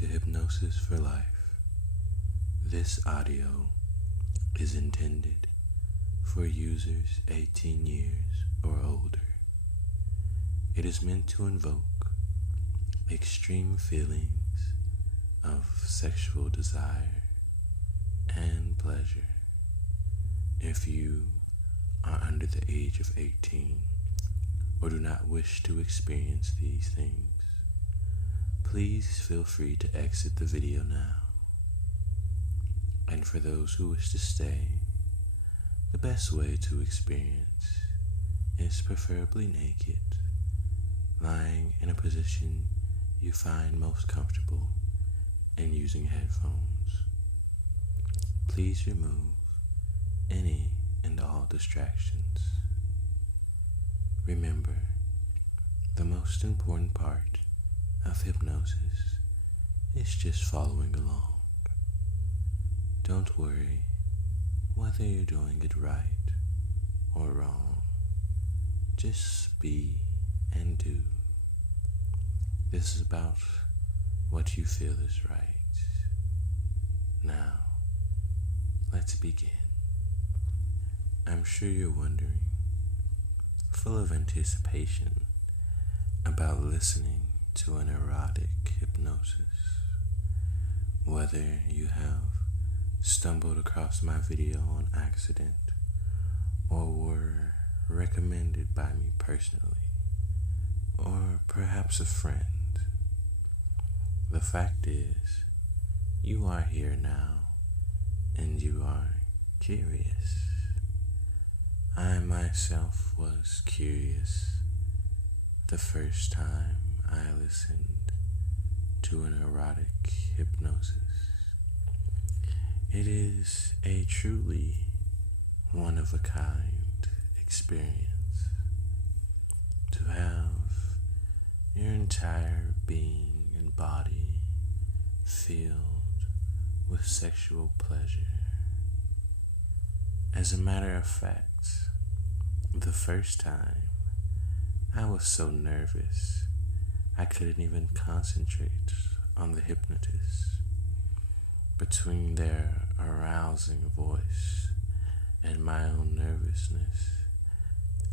to Hypnosis for Life. This audio is intended for users 18 years or older. It is meant to invoke extreme feelings of sexual desire and pleasure. If you are under the age of 18 or do not wish to experience these things, please feel free to exit the video now. And for those who wish to stay, the best way to experience is preferably naked, lying in a position you find most comfortable and using headphones. Please remove any and all distractions. Remember, the most important part of hypnosis is just following along. Don't worry whether you're doing it right or wrong. Just be and do. This is about what you feel is right. Now, let's begin. I'm sure you're wondering, full of anticipation, about listening to an erotic hypnosis. Whether you have stumbled across my video on accident or were recommended by me personally, or perhaps a friend, the fact is, you are here now and you are curious. I myself was curious the first time I listened to an erotic hypnosis. It is a truly one-of-a-kind experience to have your entire being and body filled with sexual pleasure. As a matter of fact, the first time I was so nervous I couldn't even concentrate on the hypnotist. Between their arousing voice and my own nervousness,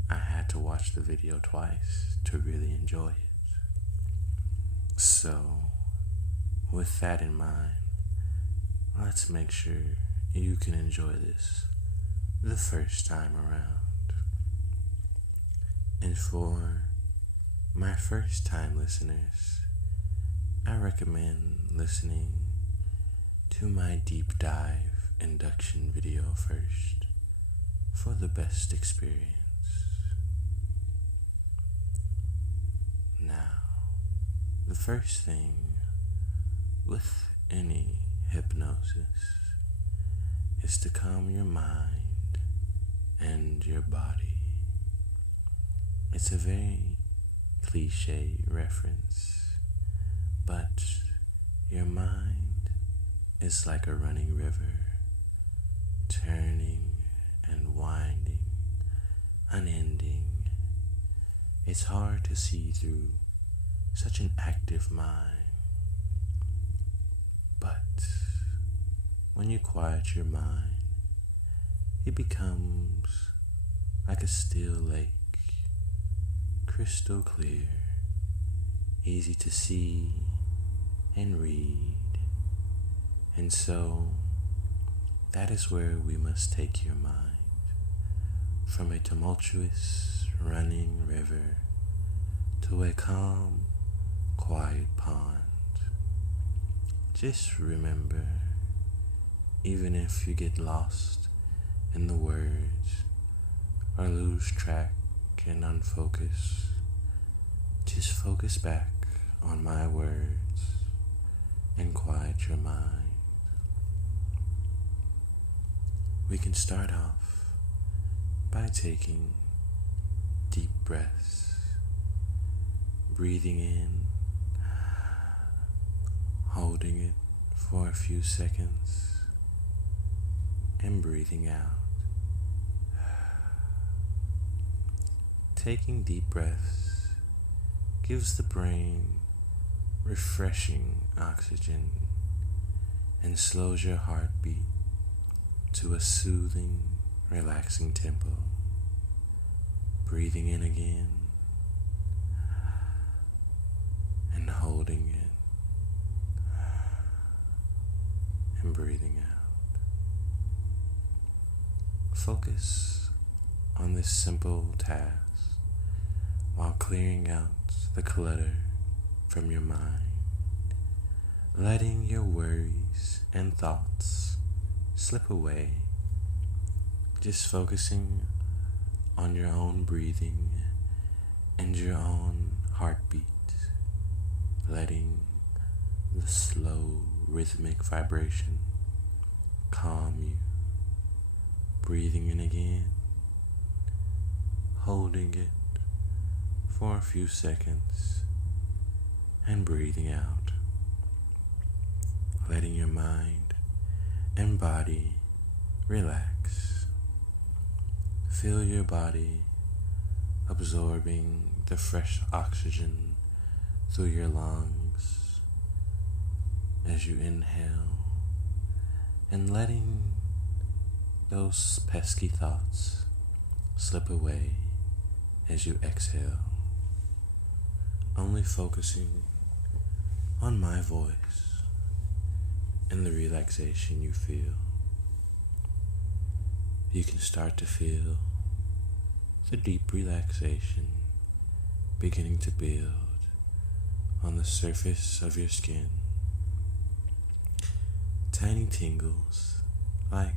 I had to watch the video twice to really enjoy it. So, with that in mind, let's make sure you can enjoy this the first time around. And for my first time listeners, I recommend listening to my deep dive induction video first for the best experience. Now, the first thing with any hypnosis is to calm your mind and your body. It's a very cliche reference, but your mind is like a running river, turning and winding, unending. It's hard to see through such an active mind, but when you quiet your mind, it becomes like a still lake, crystal clear, easy to see and read. And so, that is where we must take your mind, from a tumultuous running river to a calm, quiet pond. Just remember, even if you get lost in the words or lose track and unfocus, just focus back on my words and quiet your mind. We can start off by taking deep breaths, breathing in, holding it for a few seconds, and breathing out. Taking deep breaths gives the brain refreshing oxygen and slows your heartbeat to a soothing, relaxing tempo. Breathing in again and holding it and breathing out. Focus on this simple task while clearing out the clutter from your mind, letting your worries and thoughts slip away, just focusing on your own breathing and your own heartbeat, letting the slow rhythmic vibration calm you. Breathing in again, holding it for a few seconds, and breathing out, letting your mind and body relax. Feel your body absorbing the fresh oxygen through your lungs as you inhale, and letting those pesky thoughts slip away as you exhale, only focusing on my voice and the relaxation you feel. You can start to feel the deep relaxation beginning to build on the surface of your skin. Tiny tingles like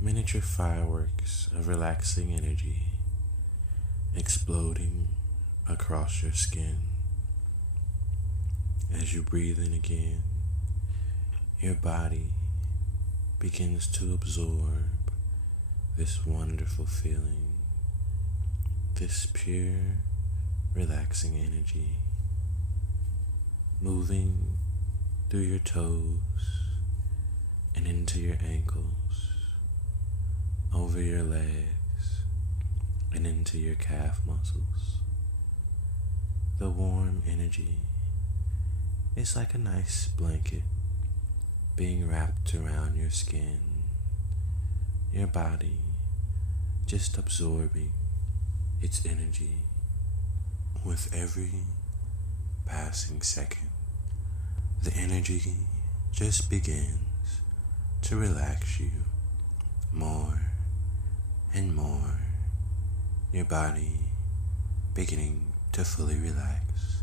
miniature fireworks of relaxing energy exploding across your skin. As you breathe in again, your body begins to absorb this wonderful feeling, this pure, relaxing energy, moving through your toes and into your ankles, over your legs and into your calf muscles. The warm energy is like a nice blanket being wrapped around your skin, your body just absorbing its energy with every passing second. The energy just begins to relax you more and more, your body beginning to fully relax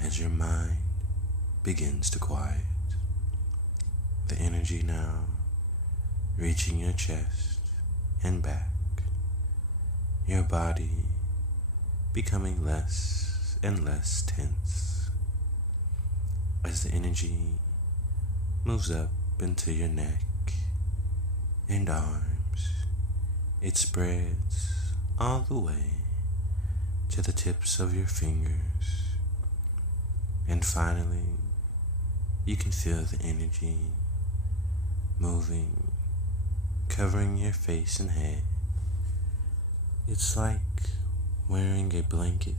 as your mind begins to quiet. The energy now reaching your chest and back, your body becoming less and less tense as the energy moves up into your neck and arms. It spreads all the way to the tips of your fingers, and finally you can feel the energy moving, covering your face and head. It's like wearing a blanket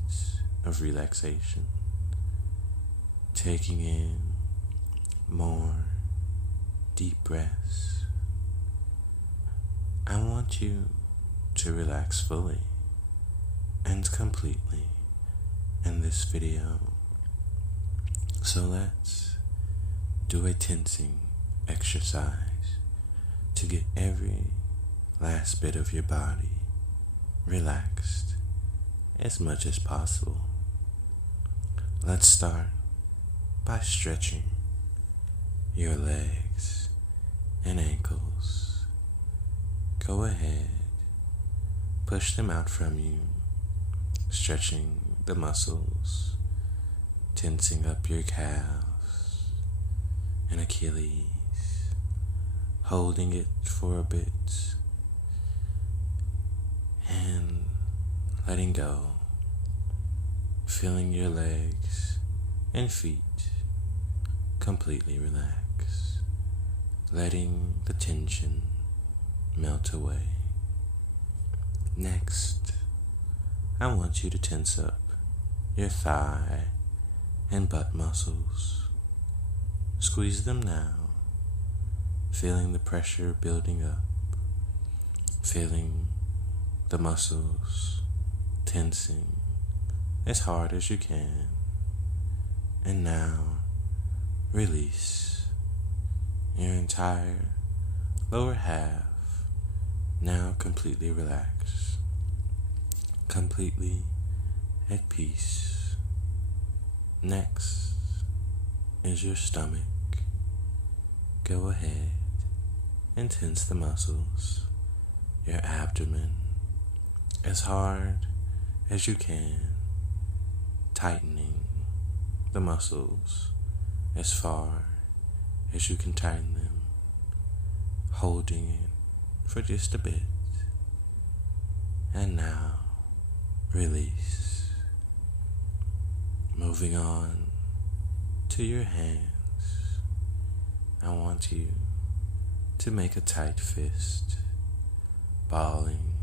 of relaxation, taking in more deep breaths. I want you to relax fully and completely in this video. So let's do a tensing exercise to get every last bit of your body relaxed as much as possible. Let's start by stretching your legs and ankles. Go ahead, push them out from you, stretching the muscles, tensing up your calves and Achilles, holding it for a bit and letting go, feeling your legs and feet completely relax, letting the tension melt away. Next, I want you to tense up your thigh and butt muscles. Squeeze them now, feeling the pressure building up, feeling the muscles tensing as hard as you can. And now, release your entire lower half, now completely relaxed, completely at peace. Next is your stomach. Go ahead and tense the muscles, your abdomen, as hard as you can, tightening the muscles as far as you can tighten them, holding it for just a bit. And now, release. Moving on to your hands. I want you to make a tight fist, balling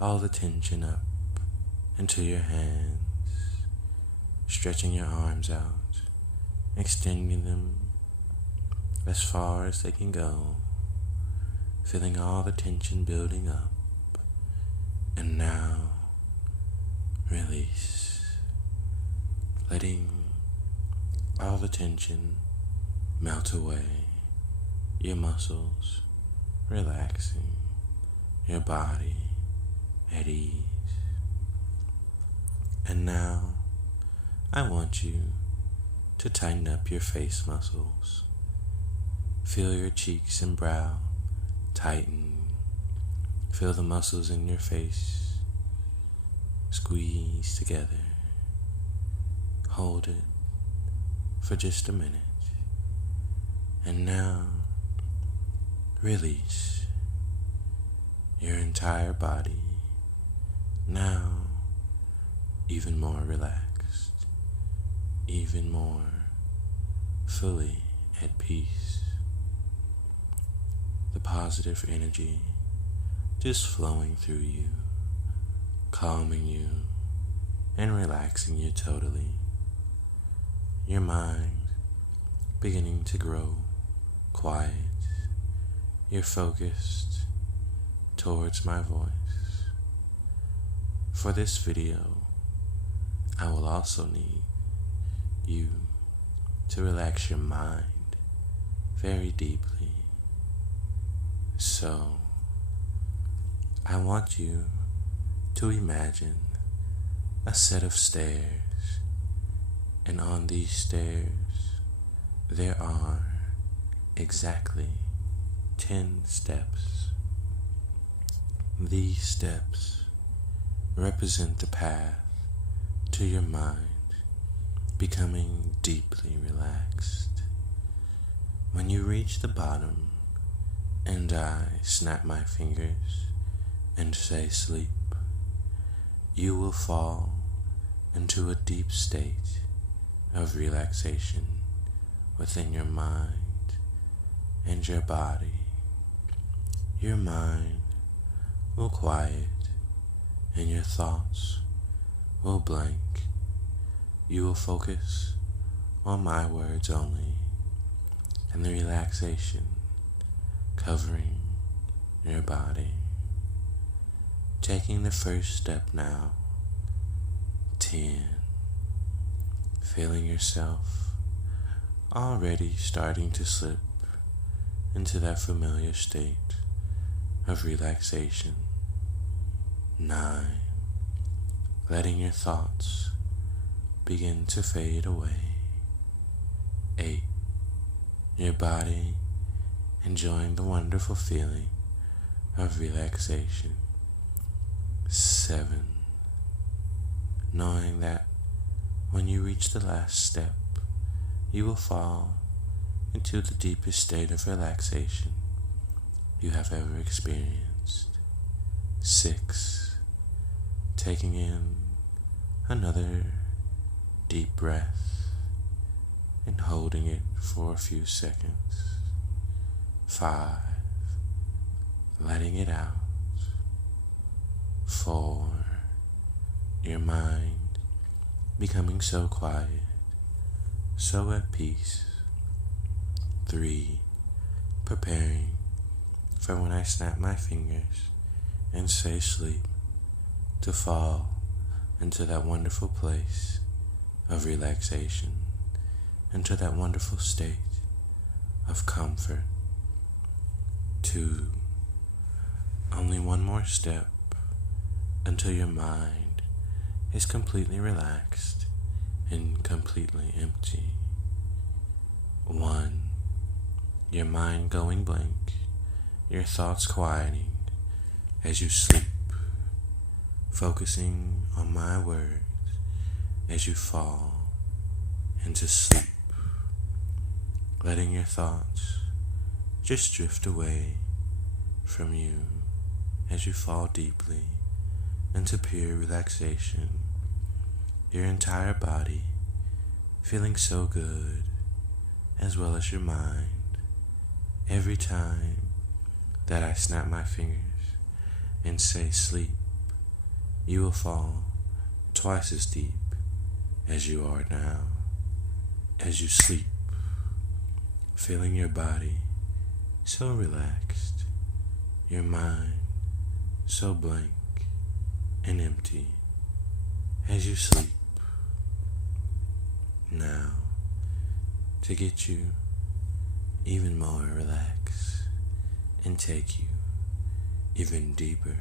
all the tension up into your hands, stretching your arms out, extending them as far as they can go, feeling all the tension building up. And now, release, letting all the tension melt away, your muscles relaxing, your body at ease. And now, I want you to tighten up your face muscles. Feel your cheeks and brow tighten. Feel the muscles in your face squeeze together. Hold it for just a minute. And now, release your entire body. Now, even more relaxed, even more fully at peace. The positive energy just flowing through you, calming you and relaxing you totally. Your mind beginning to grow quiet. You're focused towards my voice. For this video, I will also need you to relax your mind very deeply. So, I want you to imagine a set of stairs, and on these stairs there are exactly 10 steps. These steps represent the path to your mind becoming deeply relaxed. When you reach the bottom and I snap my fingers and say sleep, you will fall into a deep state of relaxation within your mind and your body. Your mind will quiet and your thoughts will blank. You will focus on my words only and the relaxation covering your body. Taking the first step now. 10. Feeling yourself already starting to slip into that familiar state of relaxation. 9. Letting your thoughts begin to fade away. 8. Your body enjoying the wonderful feeling of relaxation. 7. Knowing that when you reach the last step, you will fall into the deepest state of relaxation you have ever experienced. 6. Taking in another deep breath and holding it for a few seconds. 5. Letting it out. 4. Your mind becoming so quiet so at peace. 3. Preparing for when I snap my fingers and say sleep, to fall into that wonderful place of relaxation, into that wonderful state of comfort. 2. Only one more step until your mind is completely relaxed and completely empty. 1. Your mind going blank, your thoughts quieting as you sleep, focusing on my words as you fall into sleep, letting your thoughts just drift away from you as you fall deeply into pure relaxation, your entire body feeling so good, as well as your mind. Every time that I snap my fingers and say sleep, you will fall twice as deep as you are now, as you sleep, feeling your body so relaxed, your mind so blank and empty as you sleep. Now, to get you even more relaxed and take you even deeper,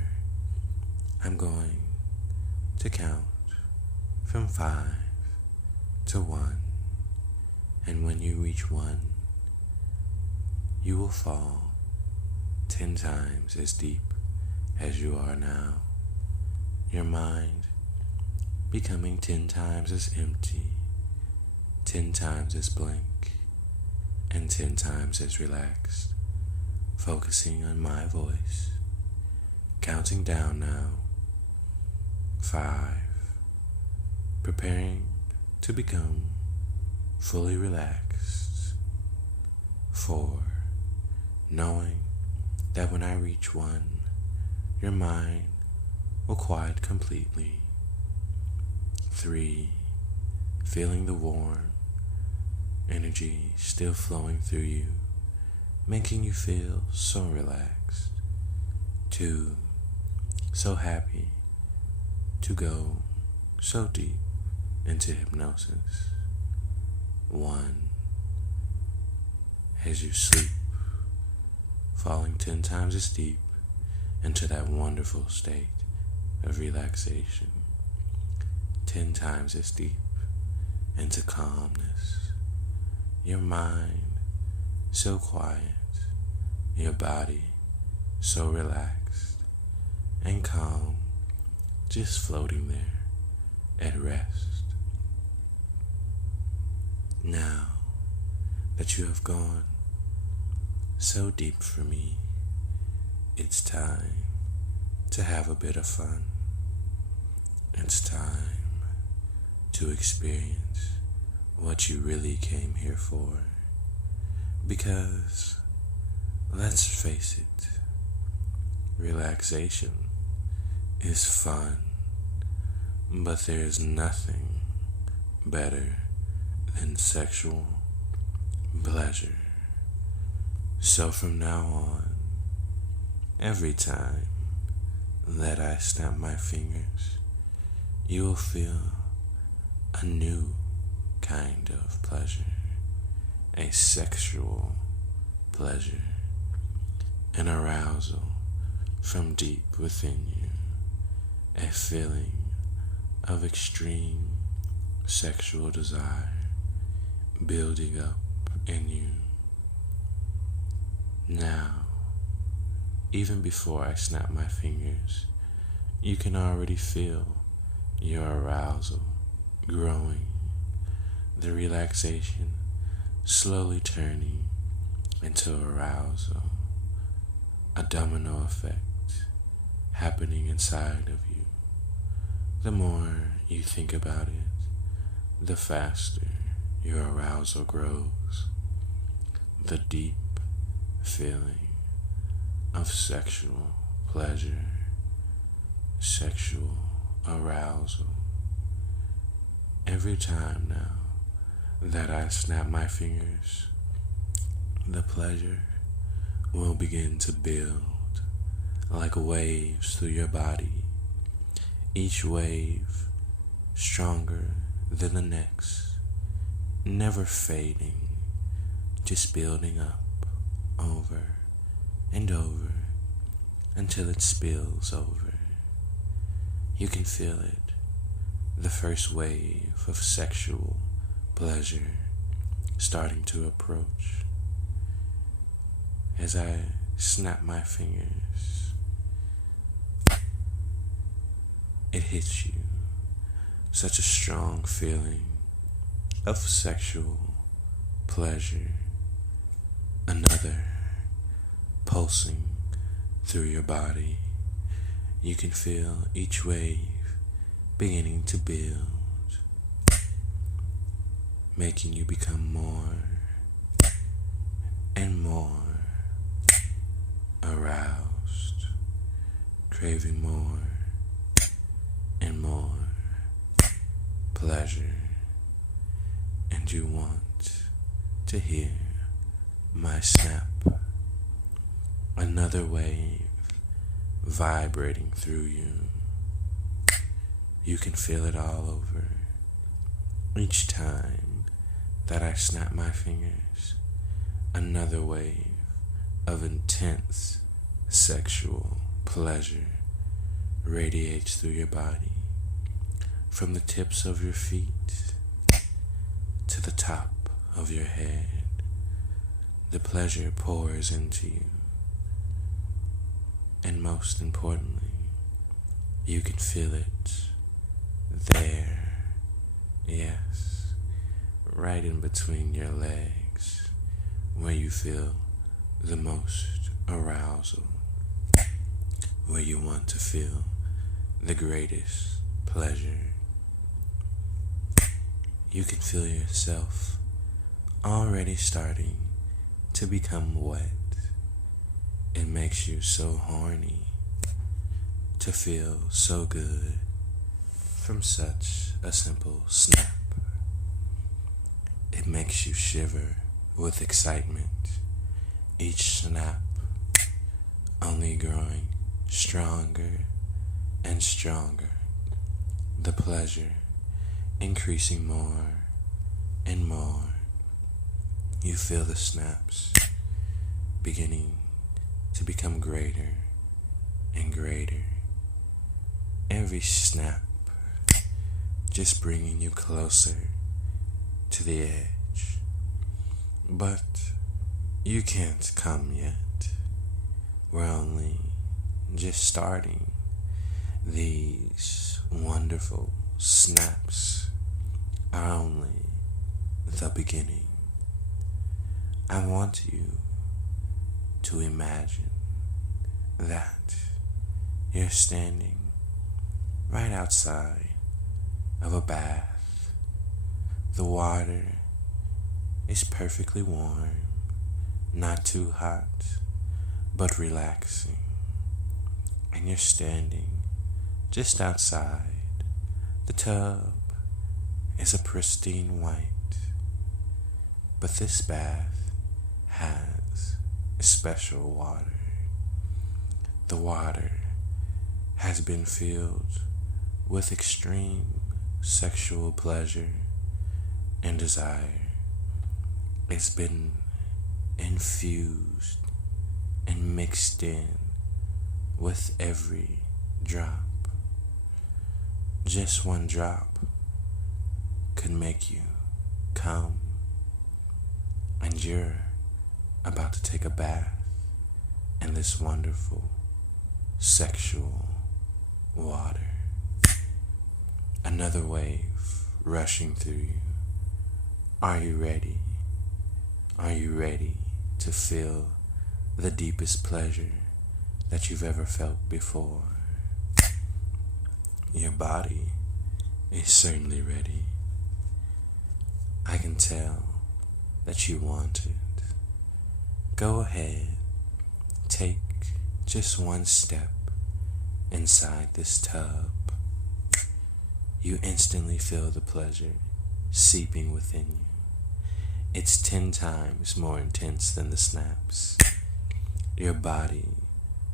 I'm going to count from 5 to 1, and when you reach 1, you will fall 10 times as deep as you are now, your mind becoming 10 times as empty, 10 times as blank, and 10 times as relaxed, focusing on my voice, counting down now. 5, preparing to become fully relaxed. 4, knowing that when I reach 1, your mind will quiet completely. 3, feeling the warm energy still flowing through you, making you feel so relaxed. 2, so happy to go so deep into hypnosis. 1, as you sleep, falling 10 times as deep into that wonderful state of relaxation, 10 times as deep into calmness, your mind so quiet, your body so relaxed and calm, just floating there at rest. Now that you have gone so deep for me, it's time to have a bit of fun. It's time to experience what you really came here for. Because, let's face it, relaxation is fun, but there is nothing better than sexual pleasure. So from now on, every time that I snap my fingers, you will feel a new kind of pleasure, a sexual pleasure, an arousal from deep within you, a feeling of extreme sexual desire building up in you. Now, even before I snap my fingers, you can already feel your arousal growing, the relaxation slowly turning into arousal, a domino effect happening inside of you. The more you think about it, the faster your arousal grows. The deep feeling of sexual pleasure, sexual arousal. Every time now that I snap my fingers, the pleasure will begin to build like waves through your body, each wave stronger than the next, never fading, just building up over and over until it spills over. You can feel it, the first wave of sexual pleasure starting to approach. As I snap my fingers, it hits you, such a strong feeling of sexual pleasure, another pulsing through your body. You can feel each wave beginning to build, making you become more and more aroused, craving more and more pleasure. And you want to hear my snap, another wave vibrating through you. You can feel it all over. Each time that I snap my fingers, another wave of intense sexual pleasure radiates through your body, from the tips of your feet to the top of your head. The pleasure pours into you. And most importantly, you can feel it there, yes, right in between your legs, where you feel the most arousal, where you want to feel the greatest pleasure. You can feel yourself already starting to become wet. It makes you so horny to feel so good from such a simple snap. It makes you shiver with excitement, each snap only growing stronger and stronger, the pleasure increasing more and more. You feel the snaps beginning to become greater and greater. Every snap just bringing you closer to the edge. But you can't come yet. We're only just starting. These wonderful snaps are only the beginning. I want you to imagine that you're standing right outside of a bath. The water is perfectly warm, not too hot, but relaxing. And you're standing just outside. The tub is a pristine white, but this bath has special water. The water has been filled with extreme sexual pleasure and desire. It's been infused and mixed in with every drop. Just one drop could make you come, and you're about to take a bath in this wonderful sexual water. Another wave rushing through you. Are you ready? Are you ready to feel the deepest pleasure that you've ever felt before? Your body is certainly ready. I can tell that you want it. Go ahead, take just one step inside this tub. You instantly feel the pleasure seeping within you. It's 10 times more intense than the snaps. Your body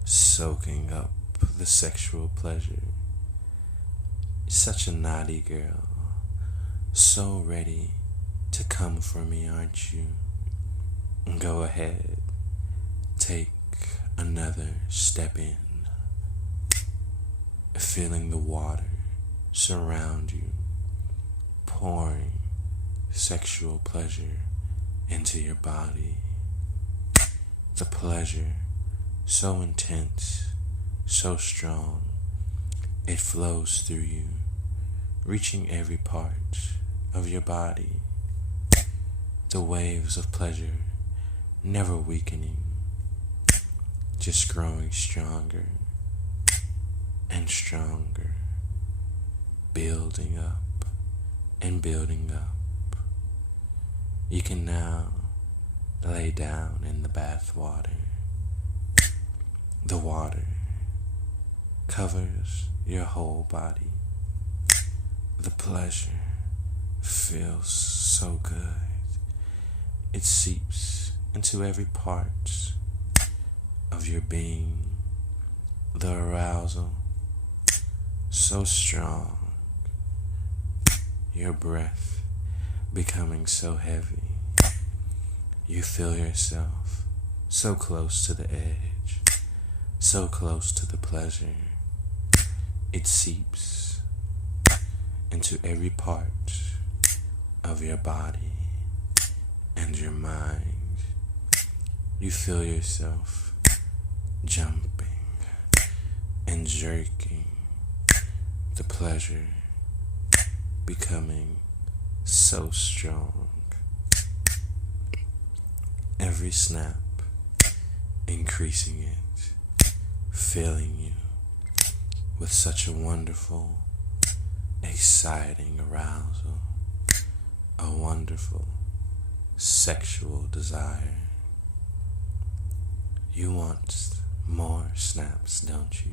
soaking up the sexual pleasure. Such a naughty girl, so ready to come for me, aren't you? Go ahead, take another step in, feeling the water surround you, pouring sexual pleasure into your body. The pleasure so intense, so strong, it flows through you, reaching every part of your body. The waves of pleasure never weakening, just growing stronger and stronger, building up and building up. You can now lay down in the bath water. The water covers your whole body. The pleasure feels so good. It seeps into every part of your being. The arousal so strong. Your breath becoming so heavy. You feel yourself so close to the edge, so close to the pleasure. It seeps into every part of your body and your mind. You feel yourself jumping and jerking, the pleasure becoming so strong. Every snap increasing it, filling you with such a wonderful, exciting arousal, a wonderful sexual desire. You want more snaps, don't you?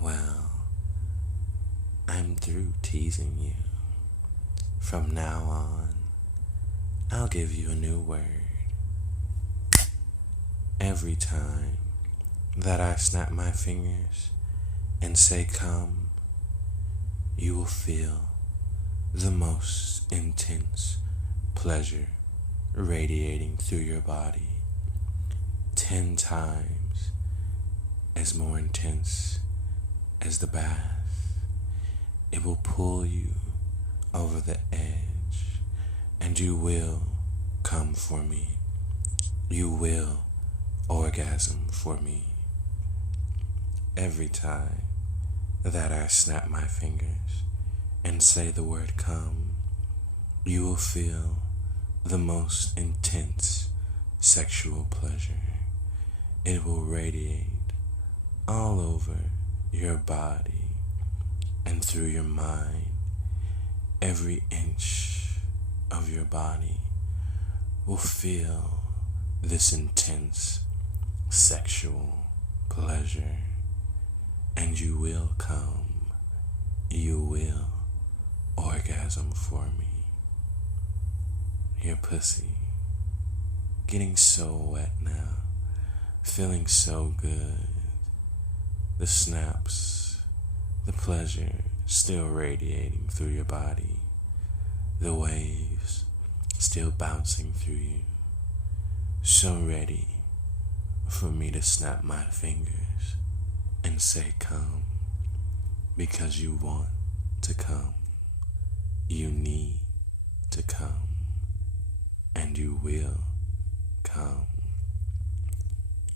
Well, I'm through teasing you. From now on, I'll give you a new word. Every time that I snap my fingers and say come, you will feel the most intense pleasure radiating through your body, 10 times as more intense as the bath. It will pull you over the edge, and you will come for me. You will orgasm for me. Every time that I snap my fingers and say the word come, you will feel the most intense sexual pleasure. It will radiate all over your body and through your mind. Every inch of your body will feel this intense sexual pleasure, and you will come. You will orgasm for me. Your pussy getting so wet now, feeling so good. The snaps, the pleasure still radiating through your body. The waves still bouncing through you. So ready for me to snap my fingers and say come, because you want to come. You need to come, and you will come.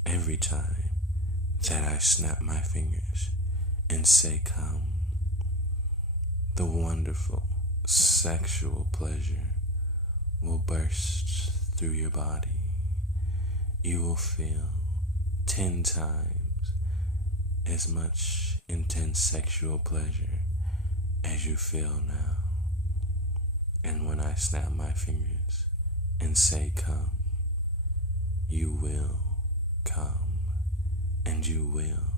Every time that I snap my fingers and say come, the wonderful sexual pleasure will burst through your body. You will feel 10 times as much intense sexual pleasure as you feel now. And when I snap my fingers and say come, you will come, and you will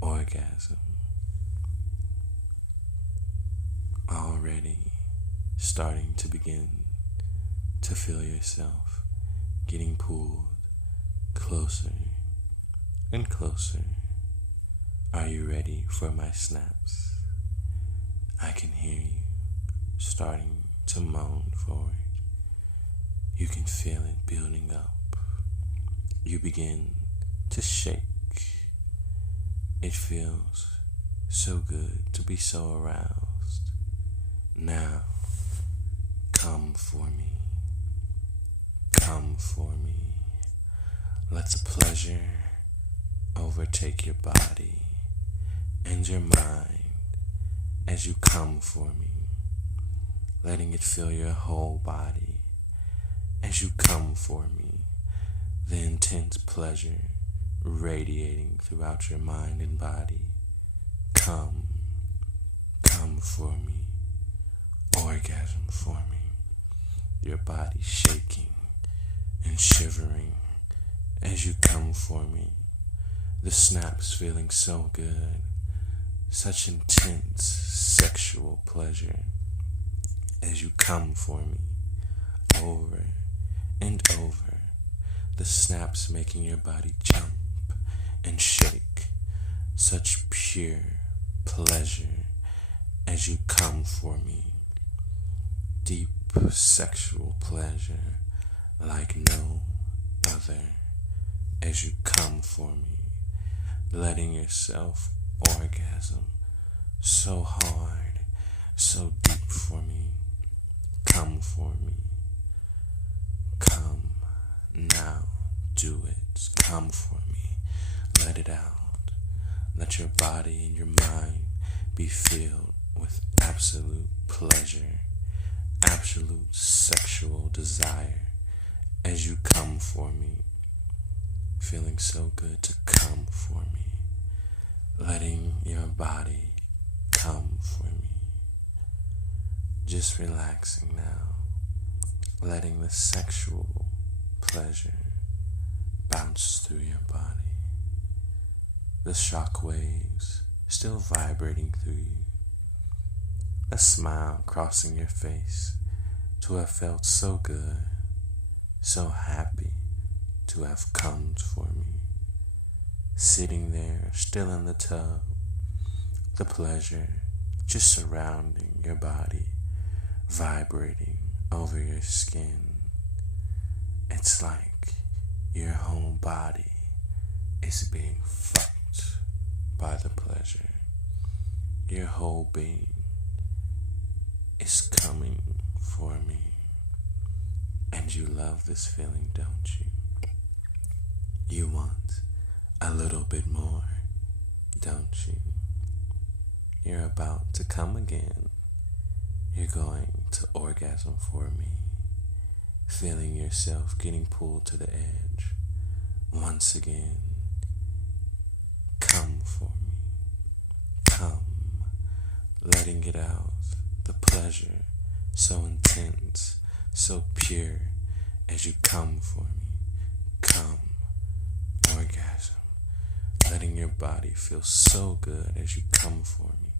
orgasm. Already starting to begin to feel yourself getting pulled closer and closer. Are you ready for my snaps? I can hear you starting to moan forward. You can feel it building up. You begin to shake. It feels so good to be so aroused. Now, come for me. Come for me. Let the pleasure overtake your body and your mind as you come for me, letting it fill your whole body as you come for me, the intense pleasure radiating throughout your mind and body. Come for me, orgasm for me, your body shaking and shivering as you come for me, the snaps feeling so good, such intense sexual pleasure as you come for me, over and over, the snaps making your body jump and shake, such pure pleasure as you come for me, deep sexual pleasure like no other as you come for me, letting yourself orgasm so hard, so deep for me. Come for me. Come now. Do it. Come for me. Let it out. Let your body and your mind be filled with absolute pleasure, absolute sexual desire as you come for me. Feeling so good to come for me. Letting your body come for me. Just relaxing now. Letting the sexual pleasure bounce through your body. The shock waves still vibrating through you. A smile crossing your face to have felt so good, so happy to have come for me. Sitting there, still in the tub, the pleasure just surrounding your body, vibrating over your skin. It's like your whole body is being fucked by the pleasure. Your whole being is coming for me. And you love this feeling, don't you? You want a little bit more, don't you? You're about to come again. You're going to orgasm for me, feeling yourself getting pulled to the edge. Once again, come for me. Come, letting it out. The pleasure, so intense, so pure, as you come for me. Come, orgasm, letting your body feel so good as you come for me.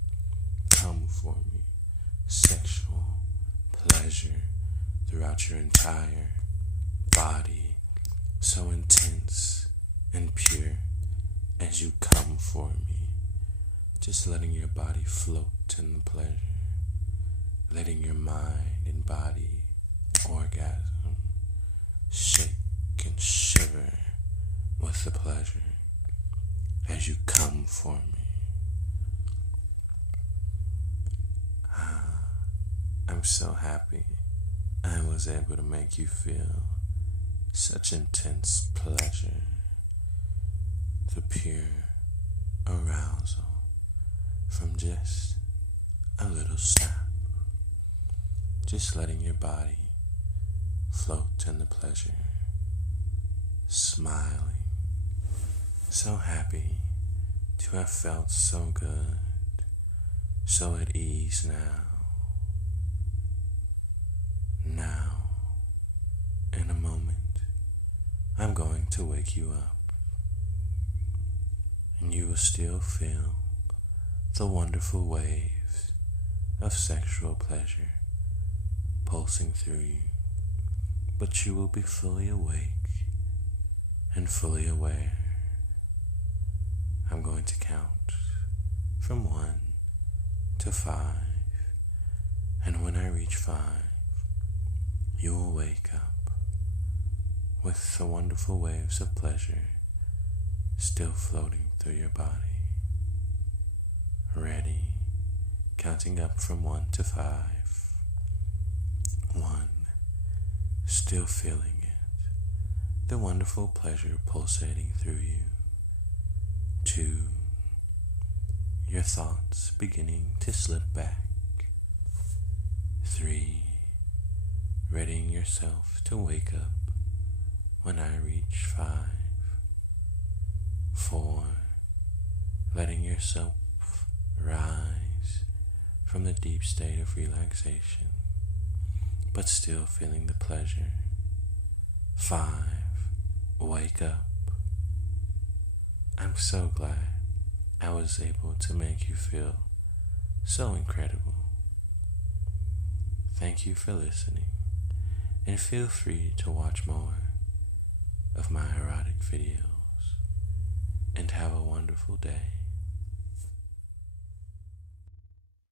Come for me. Sexual pleasure throughout your entire body, so intense and pure as you come for me. Just letting your body float in the pleasure. Letting your mind and body orgasm, shake and shiver with the pleasure as you come for me. I'm so happy I was able to make you feel such intense pleasure, the pure arousal from just a little snap. Just letting your body float in the pleasure, smiling, so happy to have felt so good, so at ease now. Now, in a moment, I'm going to wake you up, and you will still feel the wonderful waves of sexual pleasure pulsing through you, but you will be fully awake and fully aware. I'm going to count from 1 to 5, and when I reach 5, you will wake up with the wonderful waves of pleasure still floating through your body. Ready, counting up from 1 to 5. 1, still feeling it, the wonderful pleasure pulsating through you. 2, your thoughts beginning to slip back. 3, readying yourself to wake up when I reach 5. 4, letting yourself rise from the deep state of relaxation, but still feeling the pleasure. 5, wake up. I'm so glad I was able to make you feel so incredible. Thank you for listening, and feel free to watch more of my erotic videos, and have a wonderful day.